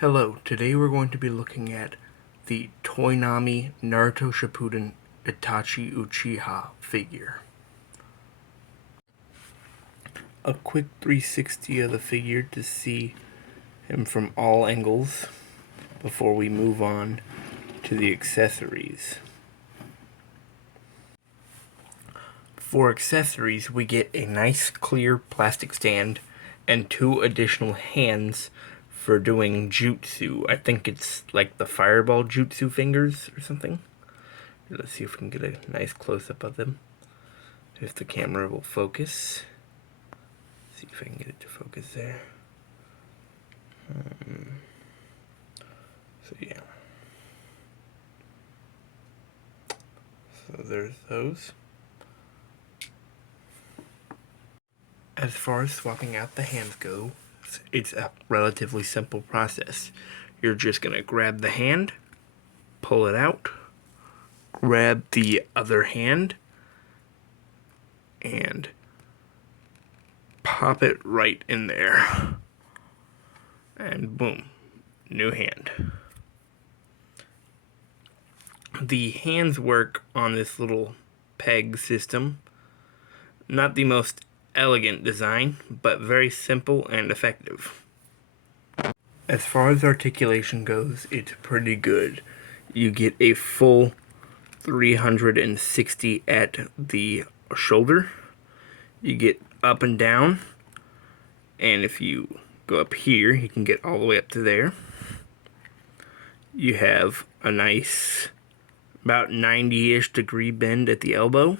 Hello, today we're going to be looking at the Toynami Naruto Shippuden Itachi Uchiha figure. A quick 360 of the figure to see him from all angles before we move on to the accessories. For accessories, we get a nice clear plastic stand and 2 additional hands for doing jutsu. I think it's like the fireball jutsu fingers or something. Let's see if we can get a nice close-up of them. If the camera will focus. See if I can get it to focus there. So yeah. So there's those. As far as swapping out the hands go, it's a relatively simple process. You're just going to grab the hand, pull it out, grab the other hand, and pop it right in there. And boom, new hand. The hands work on this little peg system. Not the most elegant design, but very simple and effective. As far as articulation goes, it's pretty good. You get a full 360 at the shoulder. You get up and down, and if you go up here, you can get all the way up to there. You have a nice about 90-ish degree bend at the elbow,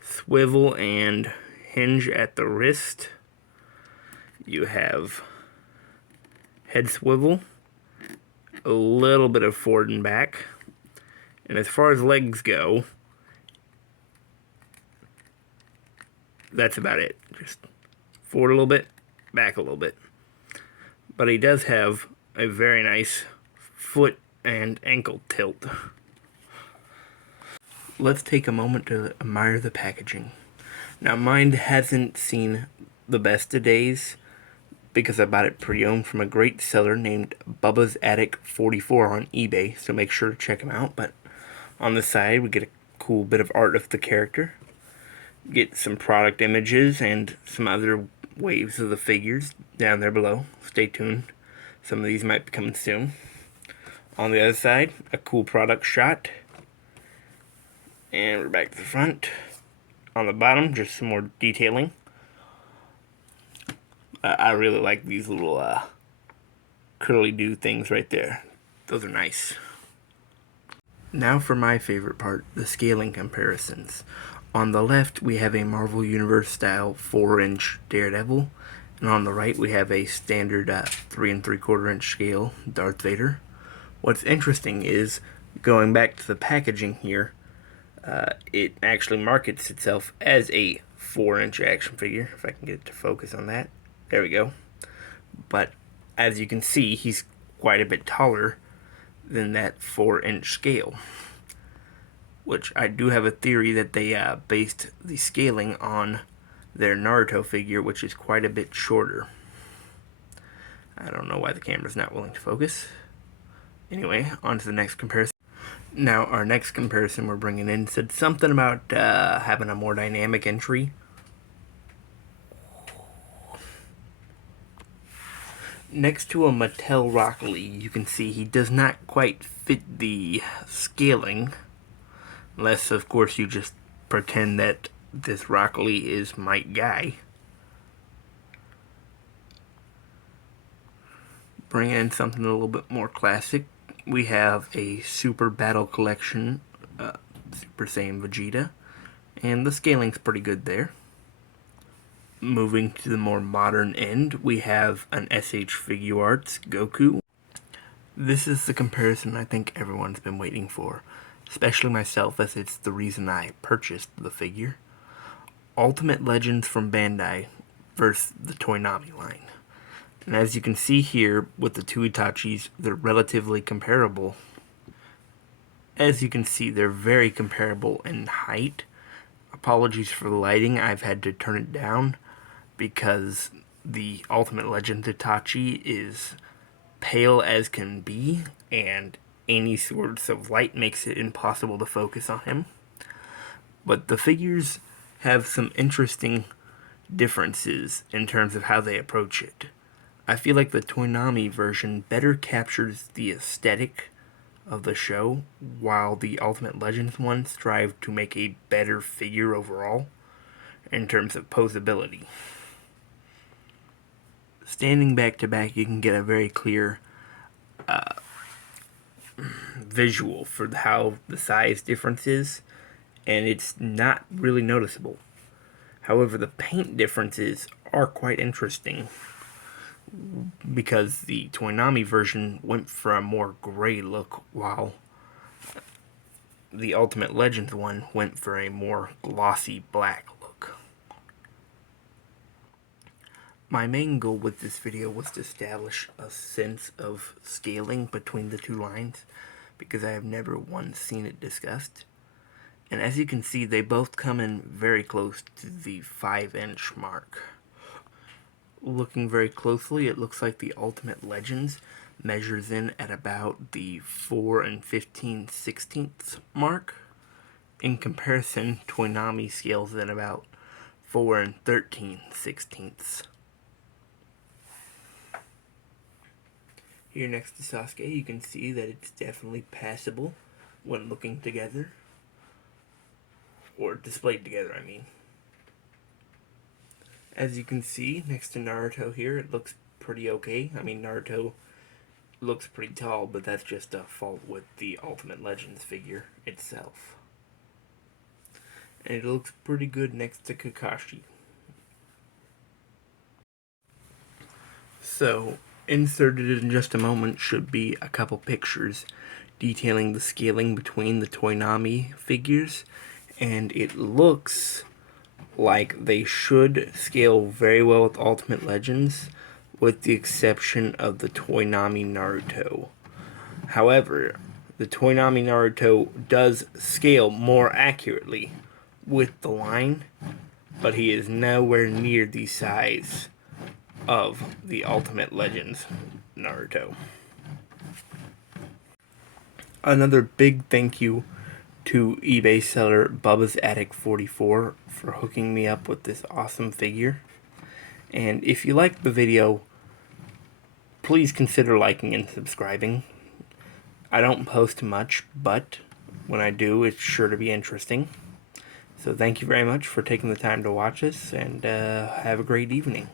swivel and hinge at the wrist. You have head swivel, a little bit of forward and back, and as far as legs go, that's about it. Just forward a little bit, back a little bit. But he does have a very nice foot and ankle tilt. Let's take a moment to admire the packaging. Now, mine hasn't seen the best of days because I bought it pre-owned from a great seller named Bubba's Attic 44 on eBay, so make sure to check him out. But on the side, we get a cool bit of art of the character, get some product images, and some other waves of the figures down there below. Stay tuned. Some of these might be coming soon. On the other side, a cool product shot. And we're back to the front. On the bottom, just some more detailing. I really like these little curly-do things right there. Those are nice. Now for my favorite part, the scaling comparisons. On the left, we have a Marvel Universe style 4-inch Daredevil. And on the right, we have a standard 3 3/4 inch scale Darth Vader. What's interesting is, going back to the packaging here, it actually markets itself as a 4-inch action figure. If I can get it to focus on that. There we go. But as you can see, he's quite a bit taller than that 4-inch scale. Which I do have a theory that they based the scaling on their Naruto figure, which is quite a bit shorter. I don't know why the camera's not willing to focus. Anyway, on to the next comparison. Now, our next comparison we're bringing in said something about having a more dynamic entry. Next to a Mattel Rock Lee, you can see he does not quite fit the scaling. Unless, of course, you just pretend that this Rock Lee is Mike Guy. Bring in something a little bit more classic. We have a Super Battle Collection Super Saiyan Vegeta, and the scaling's pretty good there. Moving to the more modern end, we have an SH Figuarts Goku. This is the comparison I think everyone's been waiting for, especially myself, as it's the reason I purchased the figure. Ultimate Legends from Bandai versus the Toynami line. And as you can see here, with the two Itachis, they're relatively comparable. As you can see, they're very comparable in height. Apologies for the lighting, I've had to turn it down because the Ultimate Legends Itachi is pale as can be, and any sorts of light makes it impossible to focus on him. But the figures have some interesting differences in terms of how they approach it. I feel like the Toynami version better captures the aesthetic of the show, while the Ultimate Legends one strive to make a better figure overall in terms of posability. Standing back to back, you can get a very clear visual for how the size difference is, and it's not really noticeable. However, the paint differences are quite interesting because the Toynami version went for a more gray look, while the Ultimate Legends one went for a more glossy black look. My main goal with this video was to establish a sense of scaling between the two lines, because I have never once seen it discussed. And as you can see, they both come in very close to the 5-inch mark. Looking very closely, it looks like the Ultimate Legends measures in at about the 4 15/16 mark. In comparison, Toynami scales in about 4 13/16. Here next to Sasuke, you can see that it's definitely passable when looking together. Or displayed together, I mean. As you can see, next to Naruto here, it looks pretty okay. I mean, Naruto looks pretty tall, but that's just a fault with the Ultimate Legends figure itself. And it looks pretty good next to Kakashi. So, inserted in just a moment should be a couple pictures detailing the scaling between the Toynami figures, and it looks like they should scale very well with Ultimate Legends, with the exception of the Toynami Naruto. However, the Toynami Naruto does scale more accurately with the line, but he is nowhere near the size of the Ultimate Legends Naruto. Another big thank you to eBay seller Bubba's Attic 44 for hooking me up with this awesome figure. And if you liked the video, please consider liking and subscribing. I don't post much, but when I do, it's sure to be interesting. So thank you very much for taking the time to watch this, and have a great evening.